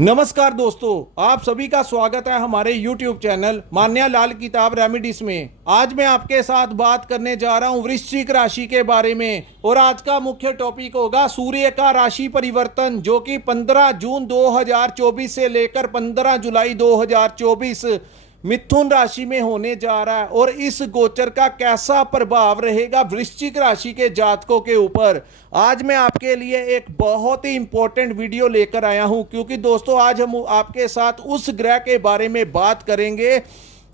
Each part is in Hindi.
नमस्कार दोस्तों, आप सभी का स्वागत है हमारे YouTube चैनल मान्या लाल किताब रेमेडीज में। आज मैं आपके साथ बात करने जा रहा हूं वृश्चिक राशि के बारे में और आज का मुख्य टॉपिक होगा सूर्य का राशि परिवर्तन, जो कि 15 जून 2024 से लेकर 15 जुलाई 2024 मिथुन राशि में होने जा रहा है। और इस गोचर का कैसा प्रभाव रहेगा वृश्चिक राशि के जातकों के ऊपर, आज मैं आपके लिए एक बहुत ही इंपॉर्टेंट वीडियो लेकर आया हूं। क्योंकि दोस्तों, आज हम आपके साथ उस ग्रह के बारे में बात करेंगे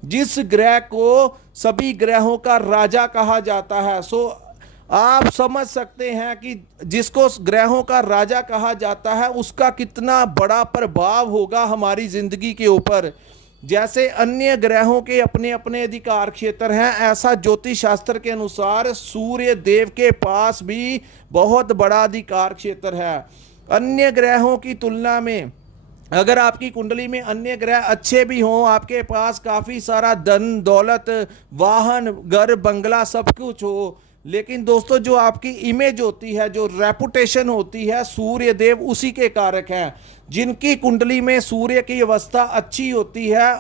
जिस ग्रह को सभी ग्रहों का राजा कहा जाता है। आप समझ सकते हैं कि जिसको ग्रहों का राजा कहा जाता है उसका कितना बड़ा प्रभाव होगा हमारी जिंदगी के ऊपर। जैसे अन्य ग्रहों के अपने अपने अधिकार क्षेत्र हैं, ऐसा ज्योतिष शास्त्र के अनुसार सूर्य देव के पास भी बहुत बड़ा अधिकार क्षेत्र है। अन्य ग्रहों की तुलना में अगर आपकी कुंडली में अन्य ग्रह अच्छे भी हों, आपके पास काफ़ी सारा धन दौलत वाहन घर बंगला सब कुछ हो, लेकिन दोस्तों जो आपकी इमेज होती है, जो रेपुटेशन होती है, सूर्य देव उसी के कारक हैं। जिनकी कुंडली में सूर्य की अवस्था अच्छी होती है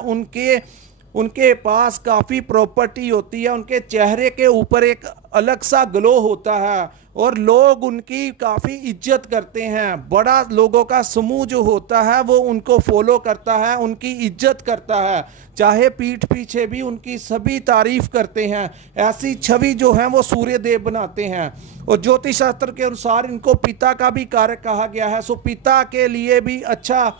उनके पास काफ़ी प्रॉपर्टी होती है, उनके चेहरे के ऊपर एक अलग सा ग्लो होता है और लोग उनकी काफ़ी इज्जत करते हैं। बड़ा लोगों का समूह जो होता है वो उनको फॉलो करता है, उनकी इज्जत करता है, चाहे पीठ पीछे भी उनकी सभी तारीफ करते हैं। ऐसी छवि जो है वो सूर्य देव बनाते हैं। और ज्योतिष शास्त्र के अनुसार इनको पिता का भी कारक कहा गया है। पिता के लिए भी अच्छा,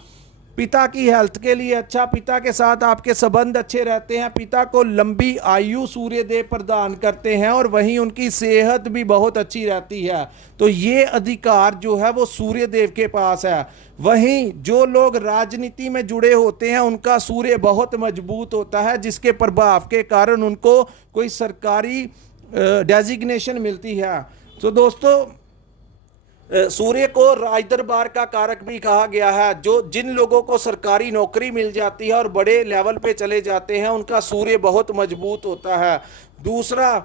पिता की हेल्थ के लिए अच्छा, पिता के साथ आपके संबंध अच्छे रहते हैं, पिता को लंबी आयु सूर्य देव प्रदान करते हैं और वहीं उनकी सेहत भी बहुत अच्छी रहती है। तो ये अधिकार जो है वो सूर्य देव के पास है। वहीं जो लोग राजनीति में जुड़े होते हैं उनका सूर्य बहुत मजबूत होता है, जिसके प्रभाव के कारण उनको कोई सरकारी डेजिग्नेशन मिलती है। तो दोस्तों, सूर्य को राजदरबार का कारक भी कहा गया है। जो जिन लोगों को सरकारी नौकरी मिल जाती है और बड़े लेवल पे चले जाते हैं उनका सूर्य बहुत मजबूत होता है। दूसरा,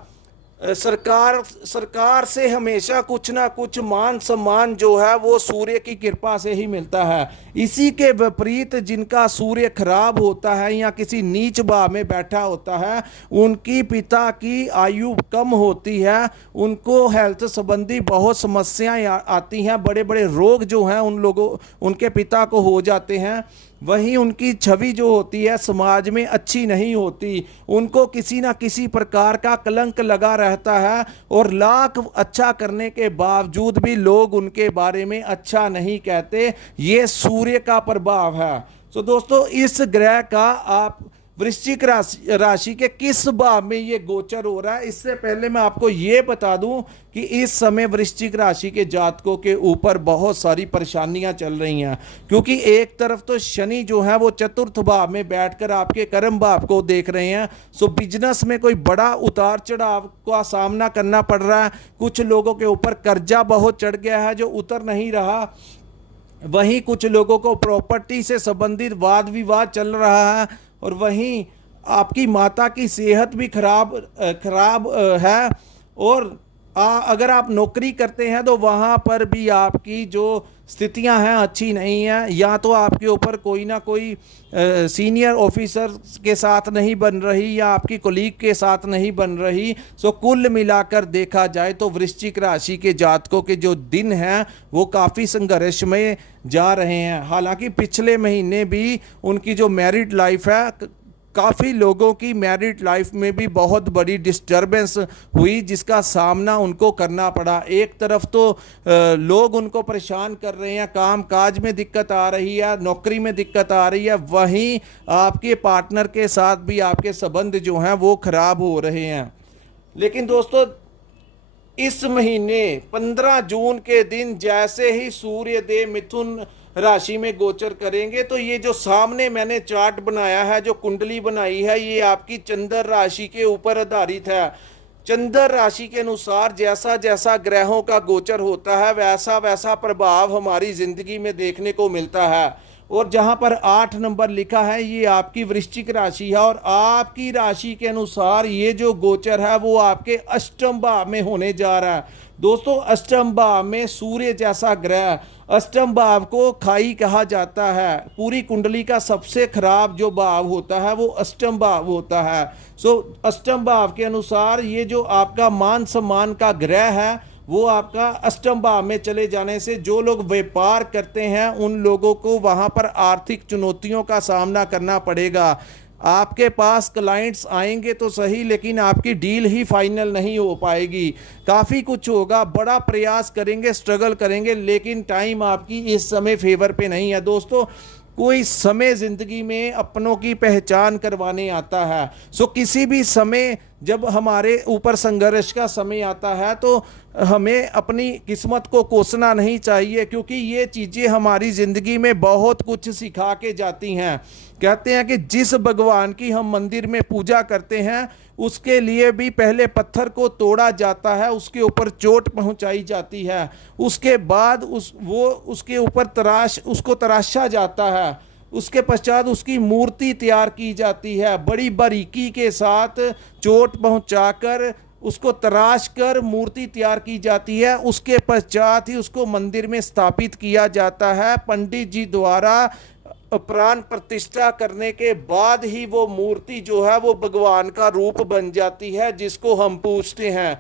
सरकार से हमेशा कुछ ना कुछ मान सम्मान जो है वो सूर्य की कृपा से ही मिलता है। इसी के विपरीत जिनका सूर्य खराब होता है या किसी नीच भाव में बैठा होता है, उनकी पिता की आयु कम होती है, उनको हेल्थ संबंधी बहुत समस्याएं आती हैं, बड़े बड़े रोग जो हैं उनके पिता को हो जाते हैं। वहीं उनकी छवि जो होती है समाज में अच्छी नहीं होती, उनको किसी ना किसी प्रकार का कलंक लगा रहता है और लाख अच्छा करने के बावजूद भी लोग उनके बारे में अच्छा नहीं कहते। ये सूर्य का प्रभाव है। तो दोस्तों, इस ग्रह का आप वृश्चिक राशि के किस भाव में ये गोचर हो रहा है, इससे पहले मैं आपको ये बता दूं कि इस समय वृश्चिक राशि के जातकों के ऊपर बहुत सारी परेशानियां चल रही हैं। क्योंकि एक तरफ तो शनि जो है वो चतुर्थ भाव में बैठकर आपके कर्म भाव को देख रहे हैं। बिजनेस में कोई बड़ा उतार चढ़ाव का सामना करना पड़ रहा है। कुछ लोगों के ऊपर कर्जा बहुत चढ़ गया है जो उतर नहीं रहा। वहीं कुछ लोगों को प्रॉपर्टी से संबंधित वाद विवाद चल रहा है और वहीं आपकी माता की सेहत भी खराब है। और अगर आप नौकरी करते हैं तो वहाँ पर भी आपकी जो स्थितियां हैं अच्छी नहीं हैं। या तो आपके ऊपर कोई ना कोई सीनियर ऑफिसर के साथ नहीं बन रही या आपकी कोलीग के साथ नहीं बन रही। कुल मिलाकर देखा जाए तो वृश्चिक राशि के जातकों के जो दिन हैं वो काफ़ी संघर्ष में जा रहे हैं। हालांकि पिछले महीने भी उनकी जो मैरिड लाइफ है, काफ़ी लोगों की मैरिड लाइफ में भी बहुत बड़ी डिस्टर्बेंस हुई, जिसका सामना उनको करना पड़ा। एक तरफ तो लोग उनको परेशान कर रहे हैं, काम काज में दिक्कत आ रही है, नौकरी में दिक्कत आ रही है, वहीं आपके पार्टनर के साथ भी आपके संबंध जो हैं वो खराब हो रहे हैं। लेकिन दोस्तों, इस महीने 15 जून के दिन जैसे ही सूर्य देव मिथुन राशि में गोचर करेंगे तो ये जो सामने मैंने चार्ट बनाया है, जो कुंडली बनाई है, ये आपकी चंद्र राशि के ऊपर आधारित है। चंद्र राशि के अनुसार जैसा जैसा ग्रहों का गोचर होता है वैसा वैसा प्रभाव हमारी जिंदगी में देखने को मिलता है। और जहां पर 8 नंबर लिखा है ये आपकी वृश्चिक राशि है। और आपकी राशि के अनुसार ये जो गोचर है वो आपके अष्टम भाव में होने जा रहा है। दोस्तों, अष्टम भाव में सूर्य जैसा ग्रह, अष्टम भाव को खाई कहा जाता है। पूरी कुंडली का सबसे खराब जो भाव होता है वो अष्टम भाव होता है। अष्टम भाव के अनुसार ये जो आपका मान सम्मान का ग्रह है वो आपका अष्टम भाव में चले जाने से जो लोग व्यापार करते हैं उन लोगों को वहां पर आर्थिक चुनौतियों का सामना करना पड़ेगा। आपके पास क्लाइंट्स आएंगे तो सही, लेकिन आपकी डील ही फाइनल नहीं हो पाएगी। काफ़ी कुछ होगा, बड़ा प्रयास करेंगे, स्ट्रगल करेंगे, लेकिन टाइम आपकी इस समय फेवर पे नहीं है। दोस्तों, कोई समय ज़िंदगी में अपनों की पहचान करवाने आता है। किसी भी समय जब हमारे ऊपर संघर्ष का समय आता है तो हमें अपनी किस्मत को कोसना नहीं चाहिए, क्योंकि ये चीज़ें हमारी ज़िंदगी में बहुत कुछ सिखा के जाती हैं। कहते हैं कि जिस भगवान की हम मंदिर में पूजा करते हैं उसके लिए भी पहले पत्थर को तोड़ा जाता है, उसके ऊपर चोट पहुंचाई जाती है, उसके बाद उसके ऊपर उसको तराशा जाता है, उसके पश्चात उसकी मूर्ति तैयार की जाती है। बड़ी बारीकी के साथ चोट पहुंचाकर उसको तराश कर मूर्ति तैयार की जाती है। उसके पश्चात ही उसको मंदिर में स्थापित किया जाता है। पंडित जी द्वारा प्राण प्रतिष्ठा करने के बाद ही वो मूर्ति जो है वो भगवान का रूप बन जाती है, जिसको हम पूजते हैं।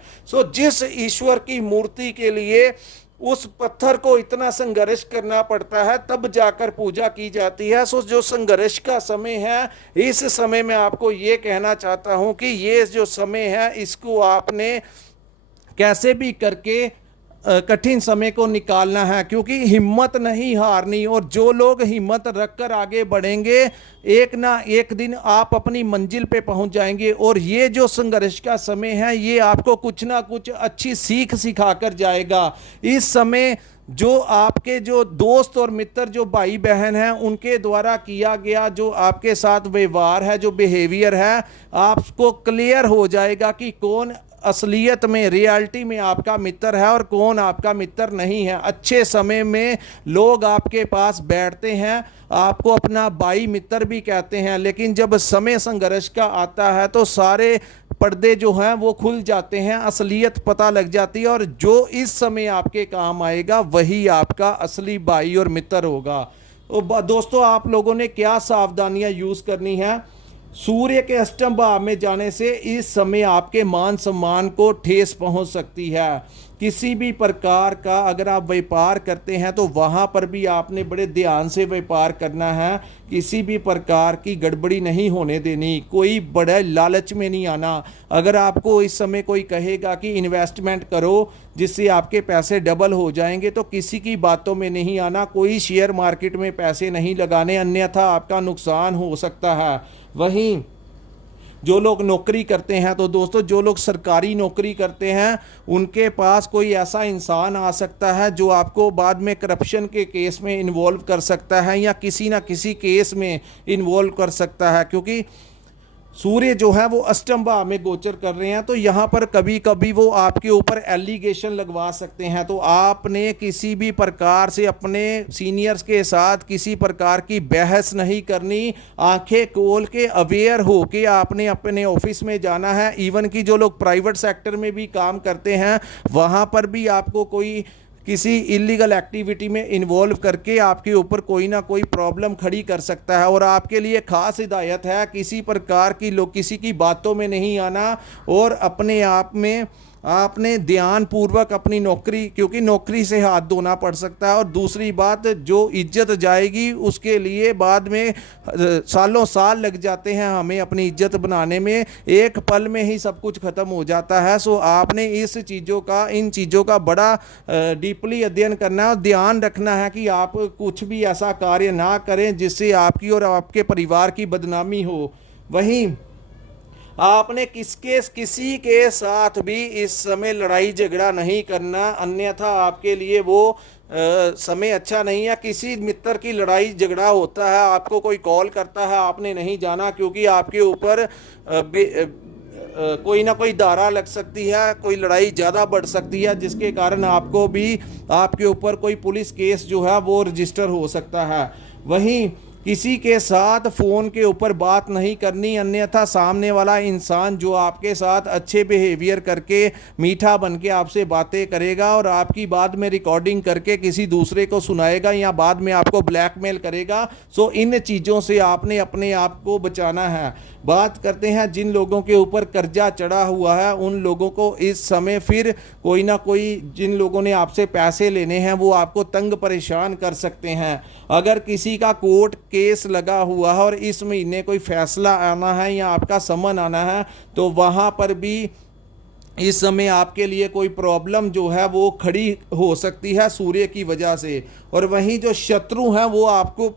जिस ईश्वर की मूर्ति के लिए उस पत्थर को इतना संघर्ष करना पड़ता है तब जाकर पूजा की जाती है। जो संघर्ष का समय है, इस समय में आपको ये कहना चाहता हूं कि ये जो समय है इसको आपने कैसे भी करके कठिन समय को निकालना है, क्योंकि हिम्मत नहीं हारनी। और जो लोग हिम्मत रखकर आगे बढ़ेंगे, एक ना एक दिन आप अपनी मंजिल पे पहुंच जाएंगे। और ये जो संघर्ष का समय है ये आपको कुछ ना कुछ अच्छी सीख सिखा कर जाएगा। इस समय जो आपके जो दोस्त और मित्र, जो भाई बहन हैं, उनके द्वारा किया गया जो आपके साथ व्यवहार है, जो बिहेवियर है, आपको क्लियर हो जाएगा कि कौन असलियत में, रियलिटी में आपका मित्र है और कौन आपका मित्र नहीं है। अच्छे समय में लोग आपके पास बैठते हैं, आपको अपना भाई मित्र भी कहते हैं, लेकिन जब समय संघर्ष का आता है तो सारे पर्दे जो हैं वो खुल जाते हैं, असलियत पता लग जाती है। और जो इस समय आपके काम आएगा वही आपका असली भाई और मित्र होगा। तो दोस्तों, आप लोगों ने क्या सावधानियां यूज़ करनी है? सूर्य के अष्टम भाव में जाने से इस समय आपके मान सम्मान को ठेस पहुंच सकती है। किसी भी प्रकार का अगर आप व्यापार करते हैं तो वहां पर भी आपने बड़े ध्यान से व्यापार करना है। किसी भी प्रकार की गड़बड़ी नहीं होने देनी, कोई बड़े लालच में नहीं आना। अगर आपको इस समय कोई कहेगा कि इन्वेस्टमेंट करो जिससे आपके पैसे डबल हो जाएंगे, तो किसी की बातों में नहीं आना। कोई शेयर मार्केट में पैसे नहीं लगाने, अन्यथा आपका नुकसान हो सकता है। वहीं जो लोग नौकरी करते हैं, तो दोस्तों जो लोग सरकारी नौकरी करते हैं उनके पास कोई ऐसा इंसान आ सकता है जो आपको बाद में करप्शन के केस में इन्वॉल्व कर सकता है या किसी ना किसी केस में इन्वॉल्व कर सकता है, क्योंकि सूर्य जो है वो अष्टम भाव में गोचर कर रहे हैं। तो यहाँ पर कभी कभी वो आपके ऊपर एलिगेशन लगवा सकते हैं। तो आपने किसी भी प्रकार से अपने सीनियर्स के साथ किसी प्रकार की बहस नहीं करनी। आंखें खोल के अवेयर हो के आपने अपने ऑफिस में जाना है। इवन कि जो लोग प्राइवेट सेक्टर में भी काम करते हैं वहाँ पर भी आपको कोई किसी इलीगल एक्टिविटी में इन्वॉल्व करके आपके ऊपर कोई ना कोई प्रॉब्लम खड़ी कर सकता है। और आपके लिए खास हिदायत है, किसी प्रकार की लोग किसी की बातों में नहीं आना और अपने आप में आपने ध्यान पूर्वक अपनी नौकरी, क्योंकि नौकरी से हाथ धोना पड़ सकता है। और दूसरी बात, जो इज्जत जाएगी उसके लिए बाद में सालों साल लग जाते हैं हमें अपनी इज्जत बनाने में, एक पल में ही सब कुछ खत्म हो जाता है। आपने इन चीज़ों का बड़ा डीपली अध्ययन करना है और ध्यान रखना है कि आप कुछ भी ऐसा कार्य ना करें जिससे आपकी और आपके परिवार की बदनामी हो। वहीं आपने किसी के साथ भी इस समय लड़ाई झगड़ा नहीं करना, अन्यथा आपके लिए वो समय अच्छा नहीं है। किसी मित्र की लड़ाई झगड़ा होता है, आपको कोई कॉल करता है, आपने नहीं जाना, क्योंकि आपके ऊपर कोई ना कोई धारा लग सकती है, कोई लड़ाई ज़्यादा बढ़ सकती है, जिसके कारण आपको भी आपके ऊपर कोई पुलिस केस जो है वो रजिस्टर हो सकता है। वहीं किसी के साथ फ़ोन के ऊपर बात नहीं करनी, अन्यथा सामने वाला इंसान जो आपके साथ अच्छे बिहेवियर करके मीठा बन के आपसे बातें करेगा और आपकी बाद में रिकॉर्डिंग करके किसी दूसरे को सुनाएगा या बाद में आपको ब्लैकमेल करेगा। सो इन चीज़ों से आपने अपने आप को बचाना है। बात करते हैं जिन लोगों के ऊपर कर्जा चढ़ा हुआ है, उन लोगों को इस समय फिर कोई ना कोई, जिन लोगों ने आपसे पैसे लेने हैं वो आपको तंग परेशान कर सकते हैं। अगर किसी का कोर्ट केस लगा हुआ है और इस महीने कोई फैसला आना है या आपका समन आना है, तो वहाँ पर भी इस समय आपके लिए कोई प्रॉब्लम जो है वो खड़ी हो सकती है सूर्य की वजह से। और वहीं जो शत्रु हैं वो आपको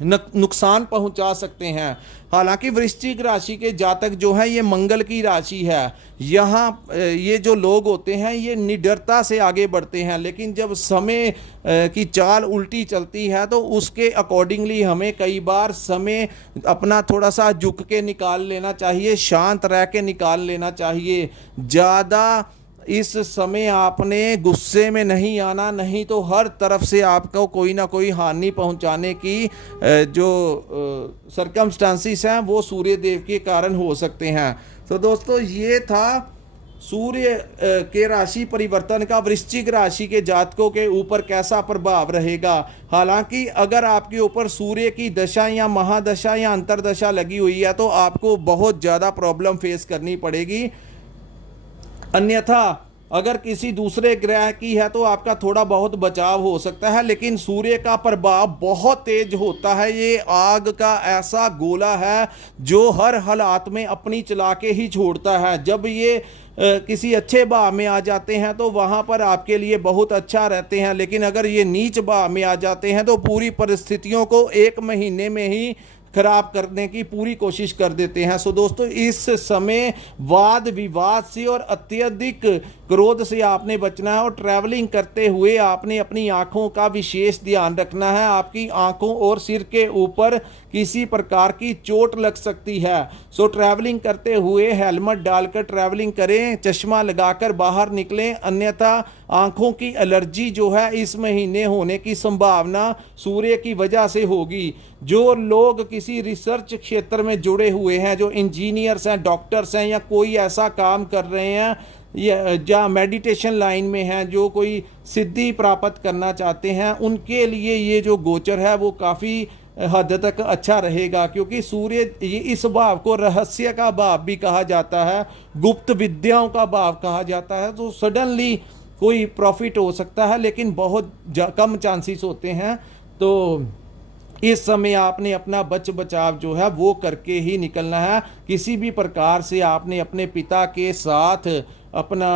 नुकसान पहुंचा सकते हैं। हालांकि वृश्चिक राशि के जातक जो है ये मंगल की राशि है, यहाँ ये जो लोग होते हैं ये निडरता से आगे बढ़ते हैं, लेकिन जब समय की चाल उल्टी चलती है तो उसके अकॉर्डिंगली हमें कई बार समय अपना थोड़ा सा झुक के निकाल लेना चाहिए, शांत रह के निकाल लेना चाहिए। ज़्यादा इस समय आपने गुस्से में नहीं आना, नहीं तो हर तरफ से आपको कोई ना कोई हानि पहुंचाने की जो सर्कमस्टांसिस हैं वो सूर्य देव के कारण हो सकते हैं। तो दोस्तों ये था सूर्य के राशि परिवर्तन का वृश्चिक राशि के जातकों के ऊपर कैसा प्रभाव रहेगा। हालांकि अगर आपके ऊपर सूर्य की दशा या महादशा या अंतरदशा लगी हुई है तो आपको बहुत ज़्यादा प्रॉब्लम फेस करनी पड़ेगी। अन्यथा अगर किसी दूसरे ग्रह की है तो आपका थोड़ा बहुत बचाव हो सकता है, लेकिन सूर्य का प्रभाव बहुत तेज होता है। ये आग का ऐसा गोला है जो हर हालात में अपनी चला के ही छोड़ता है। जब ये किसी अच्छे भाव में आ जाते हैं तो वहाँ पर आपके लिए बहुत अच्छा रहते हैं, लेकिन अगर ये नीच भाव में आ जाते हैं तो पूरी परिस्थितियों को एक महीने में ही खराब करने की पूरी कोशिश कर देते हैं। सो दोस्तों इस समय वाद विवाद से और अत्यधिक क्रोध से आपने बचना है और ट्रैवलिंग करते हुए आपने अपनी आंखों का विशेष ध्यान रखना है। आपकी आंखों और सिर के ऊपर किसी प्रकार की चोट लग सकती है। सो ट्रैवलिंग करते हुए हेलमेट डालकर ट्रैवलिंग करें, चश्मा लगाकर बाहर निकलें, अन्यथा आंखों की एलर्जी जो है इस महीने होने की संभावना सूर्य की वजह से होगी। जो लोग किसी रिसर्च क्षेत्र में जुड़े हुए हैं, जो इंजीनियर्स हैं, डॉक्टर्स हैं या कोई ऐसा काम कर रहे हैं या मेडिटेशन लाइन में हैं, जो कोई सिद्धि प्राप्त करना चाहते हैं, उनके लिए ये जो गोचर है वो काफ़ी हद तक अच्छा रहेगा, क्योंकि सूर्य ये इस भाव को रहस्य का भाव भी कहा जाता है, गुप्त विद्याओं का भाव कहा जाता है। तो सडनली कोई प्रॉफिट हो सकता है, लेकिन बहुत कम चांसेस होते हैं। तो इस समय आपने अपना बचाव जो है वो करके ही निकलना है। किसी भी प्रकार से आपने अपने पिता के साथ अपना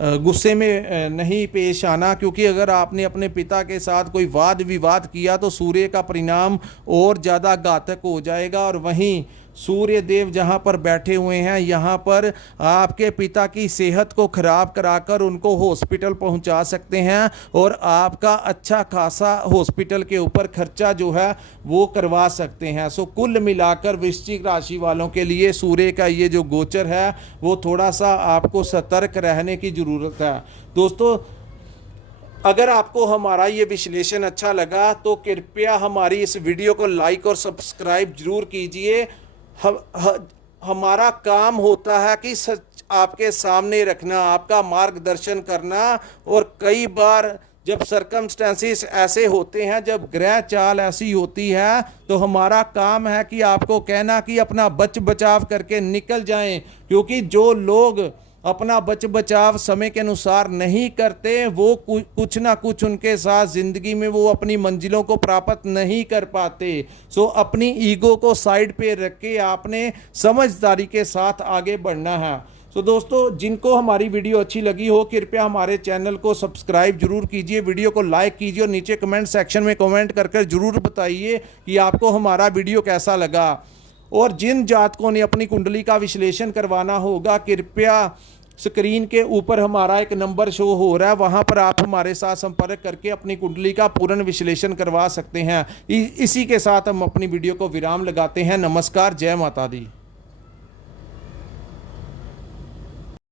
गुस्से में नहीं पेश आना, क्योंकि अगर आपने अपने पिता के साथ कोई वाद विवाद किया तो सूर्य का परिणाम और ज़्यादा घातक हो जाएगा। और वहीं सूर्य देव जहाँ पर बैठे हुए हैं, यहाँ पर आपके पिता की सेहत को खराब कराकर उनको हॉस्पिटल पहुँचा सकते हैं और आपका अच्छा खासा हॉस्पिटल के ऊपर खर्चा जो है वो करवा सकते हैं। सो कुल मिलाकर वृश्चिक राशि वालों के लिए सूर्य का ये जो गोचर है वो थोड़ा सा आपको सतर्क रहने की ज़रूरत है। दोस्तों अगर आपको हमारा ये विश्लेषण अच्छा लगा तो कृपया हमारी इस वीडियो को लाइक और सब्सक्राइब जरूर कीजिए। हमारा काम होता है कि सच आपके सामने रखना, आपका मार्गदर्शन करना। और कई बार जब सर्कमस्टेंसेस ऐसे होते हैं, जब ग्रह चाल ऐसी होती है, तो हमारा काम है कि आपको कहना कि अपना बचाव करके निकल जाएं, क्योंकि जो लोग अपना बचाव समय के अनुसार नहीं करते वो कुछ ना कुछ उनके साथ ज़िंदगी में वो अपनी मंजिलों को प्राप्त नहीं कर पाते। सो अपनी ईगो को साइड पे रख के आपने समझदारी के साथ आगे बढ़ना है। तो दोस्तों जिनको हमारी वीडियो अच्छी लगी हो कृपया हमारे चैनल को सब्सक्राइब जरूर कीजिए, वीडियो को लाइक कीजिए और नीचे कमेंट सेक्शन में कमेंट कर जरूर बताइए कि आपको हमारा वीडियो कैसा लगा। और जिन जातकों ने अपनी कुंडली का विश्लेषण करवाना होगा, कृपया स्क्रीन के ऊपर हमारा एक नंबर शो हो रहा है, वहां पर आप हमारे साथ संपर्क करके अपनी कुंडली का पूर्ण विश्लेषण करवा सकते हैं। इसी के साथ हम अपनी वीडियो को विराम लगाते हैं। नमस्कार, जय माता दी।